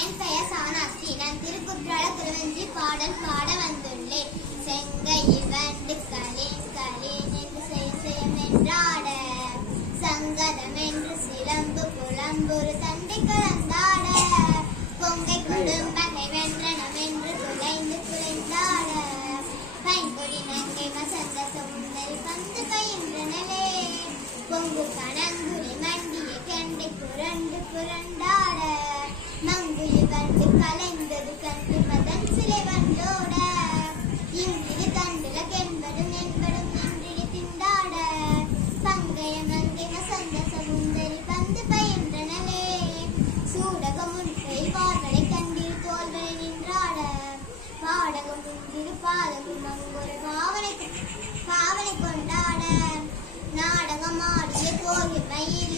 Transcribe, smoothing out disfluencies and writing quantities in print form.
என் பெயர் சானாட்சி. நான் திருக்குற்றால திருவஞ்சி பாடல் பாட வந்துள்ளேன். செங்கையில் வண்டு களேன் களேன் என்று செய்யமென்றாட, சங்கதம் என்று சிலம்பு புலம்புரு தண்டை கலந்தாட, பொங்கை கொடும் பகை வென்றனம் என்று குலைந்து குலைந்தாட, பைங்கொடி நங்கை வசந்த சுந்தரி பந்து பயின்றனவே, பொங்கு கணங்குடி மண்டிய கண்டை புரண்டு புரண்டாட, மங்குயில் வண்டு கலைந்தது கண்டு மதன் சிலை வண்டோட, இங்கிரு தண்டுல கென்படும் என்படும் இன்றிலி திண்டாட, பங்கைய மங்கை வசந்த சமுந்தரி பந்து பயின்றனவே, சூடகம் முன்கை வார்களை கண்டில் தோல்வரை நின்றாட, பாடகம் முன்திரு பாதகும் அங்கொரு பாவனை கொண்டாட, நாடகம் ஆடிய தோல்வி மயில்